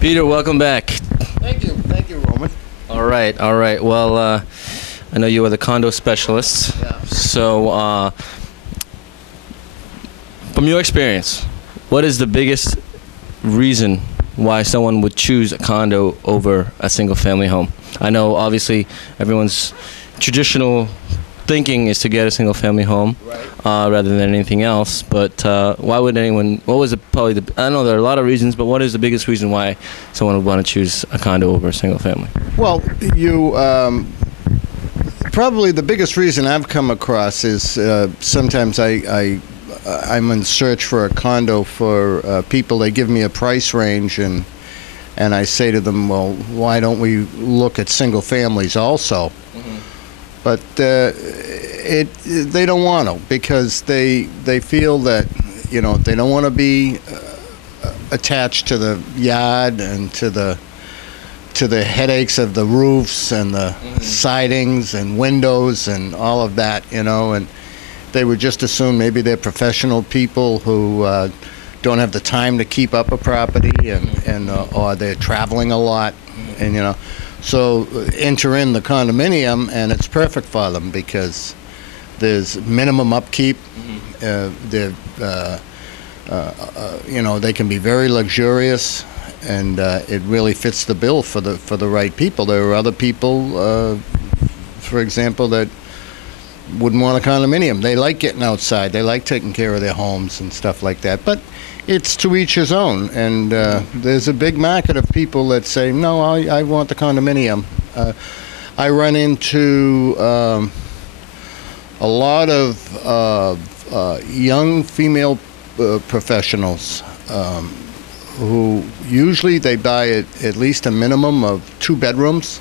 Peter, welcome back. Thank you, Roman. All right, all right. Well, I know you are the condo specialist. Yeah. So, from your experience, what is the biggest reason why someone would choose a condo over a single-family home? I know, obviously, everyone's traditional thinking is to get a single-family home, rather than anything else. But why would anyone? What was I know there are a lot of reasons, but what is the biggest reason why someone would want to choose a condo over a single-family? Well, you probably the biggest reason I've come across is sometimes I'm in search for a condo for people. They give me a price range, and I say to them, well, why don't we look at single families also? Mm-hmm. But they don't want to, because they feel that, you know, they don't want to be attached to the yard and to the headaches of the roofs and the sidings and windows and all of that, you know. And they would just assume maybe they're professional people who don't have the time to keep up a property, and or they're traveling a lot, and you know. So enter in the condominium, and it's perfect for them because there's minimum upkeep. They're, you know, they can be very luxurious, and it really fits the bill for the right people. There are other people, for example, that wouldn't want a condominium. They like getting outside. They like taking care of their homes and stuff like that. But it's to each his own, and there's a big market of people that say, no, I want the condominium. I run into a lot of young female professionals who usually they buy at least a minimum of 2 bedrooms.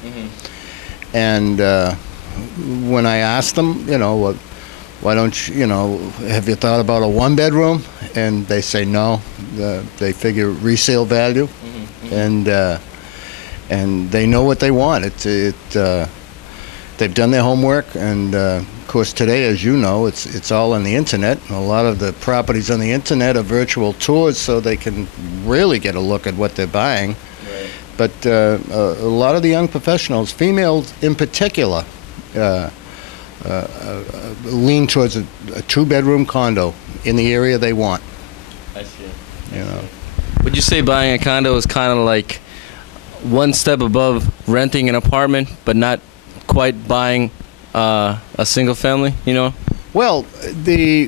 And when I ask them, you know, why don't you, you know, have you thought about a 1-bedroom? And they say no. They figure resale value, and they know what they want. They've done their homework, and of course today, as you know, it's all on the internet. A lot of the properties on the internet are virtual tours, so they can really get a look at what they're buying. Right. But a lot of the young professionals, females in particular, lean towards a 2-bedroom condo in the area they want. I see. You know. Would you say buying a condo is kind of like one step above renting an apartment, but not quite buying a single family? You know. Well, the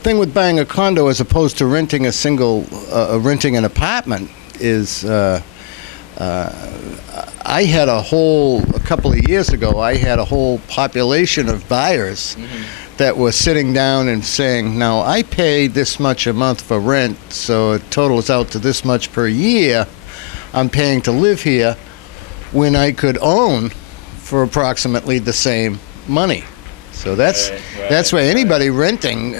thing with buying a condo as opposed to renting renting an apartment is. I had a couple of years ago, I had a whole population of buyers that were sitting down and saying, now I pay this much a month for rent, so it totals out to this much per year I'm paying to live here, when I could own for approximately the same money. So that's where anybody renting,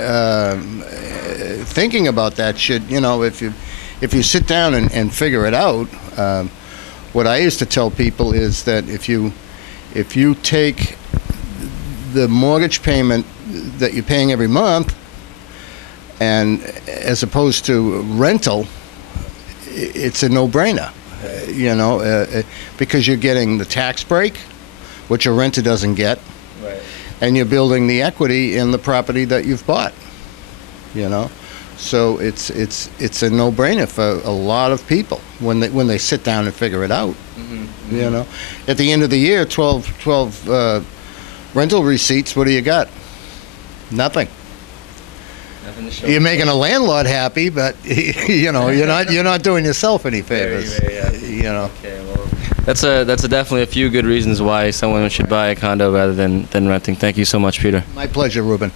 thinking about that should, you know, if you sit down and figure it out. What I used to tell people is that if you take the mortgage payment that you're paying every month, and as opposed to rental, it's a no-brainer, you know, because you're getting the tax break, which a renter doesn't get, and you're building the equity in the property that you've bought, you know. So it's a no-brainer for a lot of people when they sit down and figure it out. You know, at the end of the year, 12 rental receipts. What do you got? Nothing. Nothing to show. You're making a landlord happy, but you know you're not doing yourself any favors. You know. Okay, well, that's definitely a few good reasons why someone should buy a condo rather than renting. Thank you so much, Peter. My pleasure, Ruben.